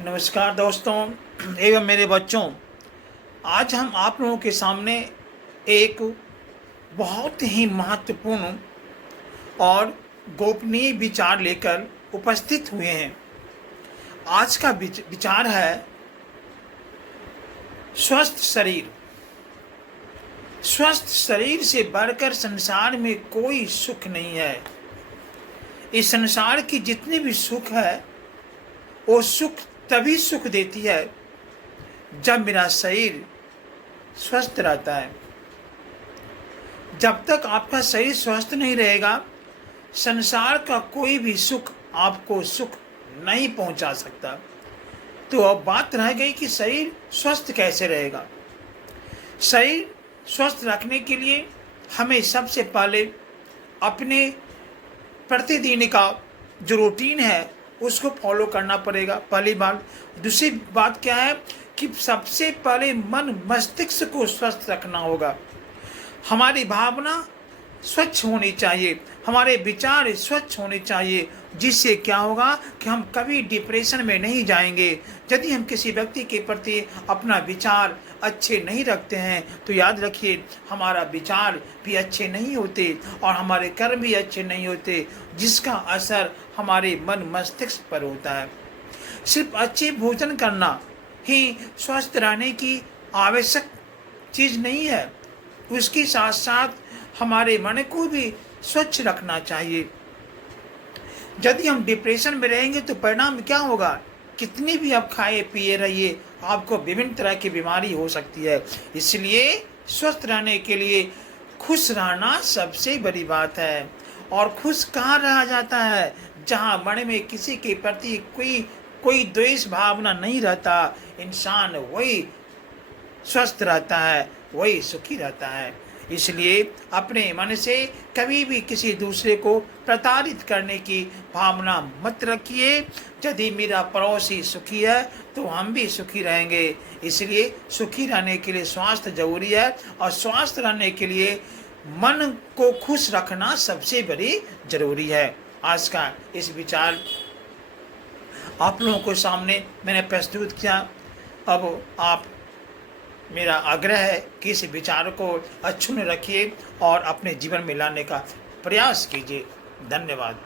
नमस्कार दोस्तों एवं मेरे बच्चों। आज हम आप लोगों के सामने एक बहुत ही महत्वपूर्ण और गोपनीय विचार लेकर उपस्थित हुए हैं। आज का विचार है स्वस्थ शरीर। स्वस्थ शरीर से बढ़कर संसार में कोई सुख नहीं है। इस संसार की जितनी भी सुख है वो सुख तभी सुख देती है जब मेरा शरीर स्वस्थ रहता है। जब तक आपका शरीर स्वस्थ नहीं रहेगा, संसार का कोई भी सुख आपको सुख नहीं पहुंचा सकता। तो अब बात रह गई कि शरीर स्वस्थ कैसे रहेगा। शरीर स्वस्थ रखने के लिए हमें सबसे पहले अपने प्रतिदिन का जो रूटीन है उसको फॉलो करना पड़ेगा, पहली बात। दूसरी बात क्या है कि सबसे पहले मन मस्तिष्क को स्वस्थ रखना होगा। हमारी भावना स्वच्छ होनी चाहिए, हमारे विचार स्वच्छ होने चाहिए, जिससे क्या होगा कि हम कभी डिप्रेशन में नहीं जाएंगे। यदि हम किसी व्यक्ति के प्रति अपना विचार अच्छे नहीं रखते हैं तो याद रखिए हमारा विचार भी अच्छे नहीं होते और हमारे कर्म भी अच्छे नहीं होते, जिसका असर हमारे मन मस्तिष्क पर होता है। सिर्फ अच्छे भोजन करना ही स्वस्थ रहने की आवश्यक चीज़ नहीं है, उसके साथ साथ हमारे मन को भी स्वच्छ रखना चाहिए। यदि हम डिप्रेशन में रहेंगे तो परिणाम क्या होगा? कितनी भी आप खाए पिए रहिए, आपको विभिन्न तरह की बीमारी हो सकती है। इसलिए स्वस्थ रहने के लिए खुश रहना सबसे बड़ी बात है। और खुश कहाँ रहा जाता है? जहाँ मन में किसी के प्रति कोई द्वेष भावना नहीं रहता, इंसान वही स्वस्थ रहता है, वही सुखी रहता है। इसलिए अपने मन से कभी भी किसी दूसरे को प्रताड़ित करने की भावना मत रखिए। यदि मेरा पड़ोसी सुखी है तो हम भी सुखी रहेंगे। इसलिए सुखी रहने के लिए स्वास्थ्य जरूरी है और स्वस्थ रहने के लिए मन को खुश रखना सबसे बड़ी जरूरी है। आज का इस विचार आप लोगों को सामने मैंने प्रस्तुत किया। अब आप मेरा आग्रह है कि इस विचार को अक्षुण्ण रखिए और अपने जीवन में लाने का प्रयास कीजिए। धन्यवाद।